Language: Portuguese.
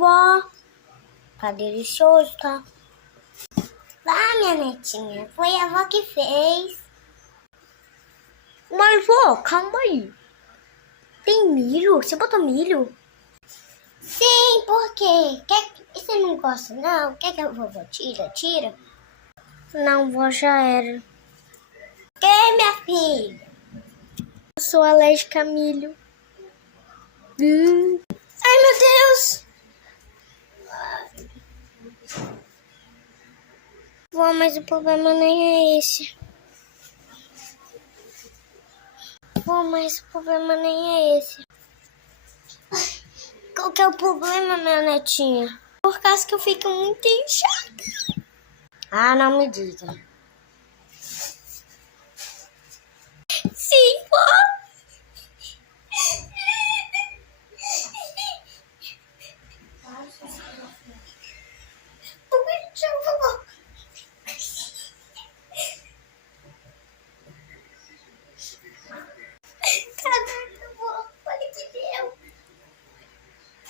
vó. Tá delicioso, tá? Tá, minha netinha. Foi a avó que fez. Mas, vó, calma aí. Tem milho? Você botou milho? Sim, por quê? Você não gosta, não? Quer que a vovó tira? Não, vó, já era. Que, minha filha? Eu sou alérgica a milho. Ai, meu Deus! Vó, mas o problema nem é esse. Vó, mas o problema nem é esse. Qual que é o problema, minha netinha? Por causa que eu fico muito inchada. Ah, não me diga.